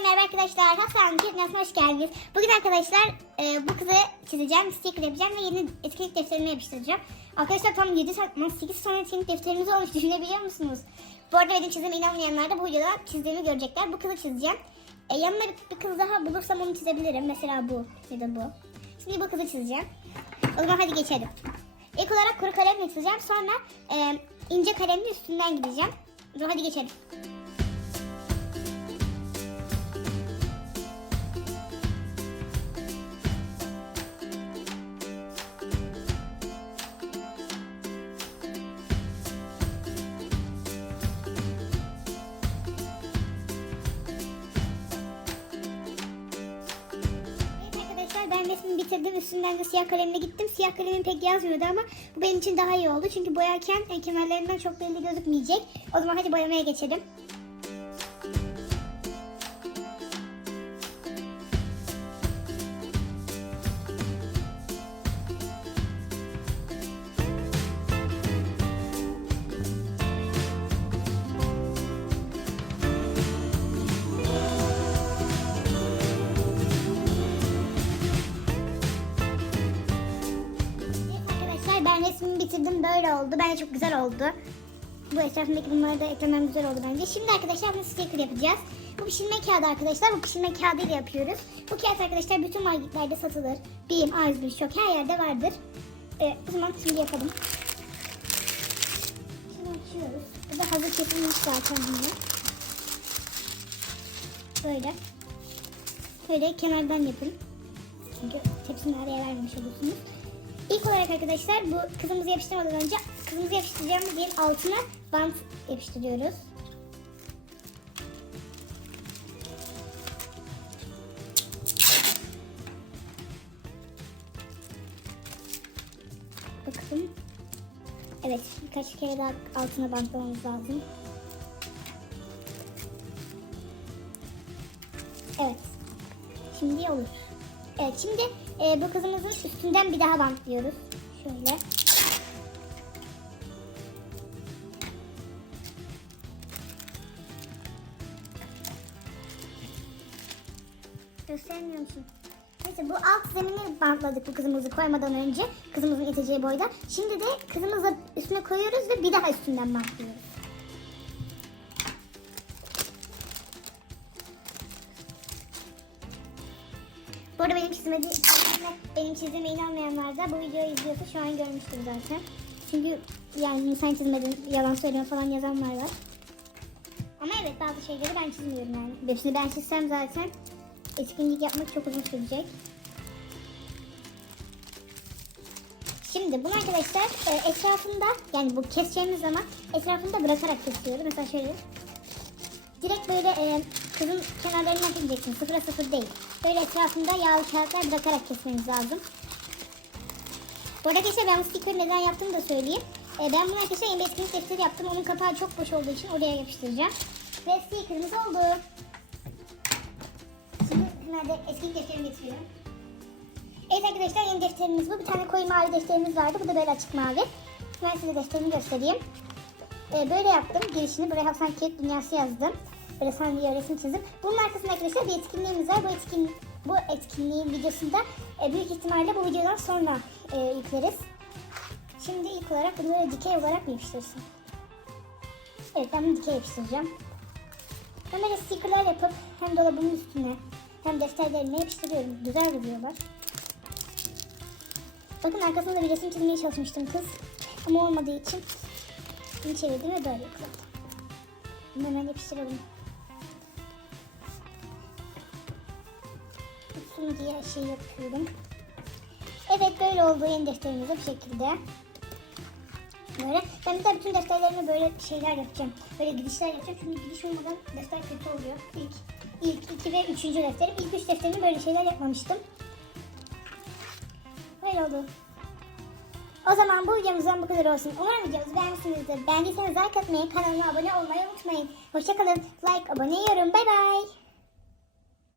merhaba arkadaşlar. Hasan Fitness'e hoş geldiniz. Bugün arkadaşlar e, bu kızı çizeceğim, sticker yapacağım ve yeni etkinlik defterime yapıştıracağım. Arkadaşlar tam 7 saat, 8 tane etkinlik defterimiz olmuş düşünebiliyor musunuz? Bu arada benim çizdiğime inanmayanlar da bu videoda çizdiğimi görecekler. Bu kızı çizeceğim. E, yanına bir, bir kız daha bulursam onu çizebilirim. Mesela bu ya da bu. Şimdi bu kızı çizeceğim. O zaman hadi geçelim. İlk olarak kuru kalemle çizeceğim. Sonra e, ince kalemle üstünden gideceğim. O zaman hadi geçelim. Resmimi bitirdim. Üstünden de siyah kalemle gittim. Siyah kalemim pek yazmıyordu ama bu benim için daha iyi oldu. Çünkü boyarken e, kemerlerinden çok belli gözükmeyecek. O zaman hadi boyamaya geçelim. Bitirdim. Böyle oldu. Bence çok güzel oldu. Bu etrafındaki bunları da eklemem güzel oldu bence. Şimdi arkadaşlar bunu sticker yapacağız. Bu pişirme kağıdı arkadaşlar. Bu pişirme kağıdıyla yapıyoruz. Bu kağıt arkadaşlar bütün marketlerde satılır. Bim, A101, Şok her yerde vardır. Ee, o zaman şimdi yapalım. Şimdi açıyoruz. Bu hazır kesilmiş zaten bunlar. Böyle. Böyle kenardan yapın. Çünkü tepsinin araya vermemiş olursunuz. İlk olarak arkadaşlar bu kızımızı yapıştırmadan önce kızımızı yapıştıracağımız yerin altına bant yapıştırıyoruz. Bakalım. Evet birkaç kere daha altına bantlamamız lazım. Evet. Şimdi olur. Evet şimdi e, bu kızımızın üstünden bir daha bantlıyoruz. Şöyle. Göstermiyor musun? Neyse bu alt zemini bantladık bu kızımızı koymadan önce. Kızımızın iteceği boyda. Şimdi de kızımızı üstüne koyuyoruz ve bir daha üstünden bantlıyoruz. Bu arada benim çizmedi, benim çizdiğime inanmayanlar da bu videoyu izliyorsa şu an görmüştür zaten. Çünkü yani sen çizmedin, yalan söylüyor falan yazanlar var. Ama evet bazı şeyleri ben çizmiyorum yani. Şimdi ben çizsem zaten etkinlik yapmak çok uzun sürecek. Şimdi bunu arkadaşlar e, etrafında yani bu keseceğimiz zaman etrafında bırakarak kesiyoruz. Mesela şöyle direkt böyle e, kızın kenarlarından keseceksin. Sıfıra sıfır değil. Böyle etrafında yağlı kağıtlar bırakarak kesmemiz lazım. Bu arada arkadaşlar ben bu sticker'ı neden yaptığımı da söyleyeyim. E, ben bunu arkadaşlar yeni bir etkinlik defteri yaptım. Onun kapağı çok boş olduğu için oraya yapıştıracağım. Ve sticker'ımız oldu. Şimdi hemen de etkinlik defterimi getiriyorum. Evet arkadaşlar yeni defterimiz bu. Bir tane koyu mavi defterimiz vardı. Bu da böyle açık mavi. Ben size defterimi göstereyim. Ee, böyle yaptım. Girişini buraya Hasan Kek Dünyası yazdım. Böyle sen resim çizdim. Bunun arkasında arkadaşlar bir etkinliğimiz var. Bu etkin bu etkinliğin videosunda e, büyük ihtimalle bu videodan sonra e, yükleriz. Şimdi ilk olarak bunu böyle dikey olarak mı yapıştırsın? Evet ben bunu dikey yapıştıracağım. Ben böyle stickerlar yapıp hem dolabımın üstüne hem defterlerime yapıştırıyorum. Güzel duruyorlar. Bakın arkasında da bir resim çizmeye çalışmıştım kız. Ama olmadığı için bunu çevirdim ve böyle yapıyorum. Bunu hemen yapıştıralım. Üstünü diye şey yapıyorum. Evet böyle oldu yeni defterimizde bu şekilde. Böyle. Ben bir de bütün defterlerime böyle şeyler yapacağım. Böyle gidişler yapacağım. Çünkü gidiş olmadan defter kötü oluyor. İlk, ilk iki ve üçüncü defterim. İlk üç defterimi böyle şeyler yapmamıştım. Böyle oldu. O zaman bu videomuzdan bu kadar olsun. Umarım videomuzu beğenmişsinizdir. Beğendiyseniz like atmayı, kanalıma abone olmayı unutmayın. Hoşçakalın. Like, abone, yorum. Bay bay.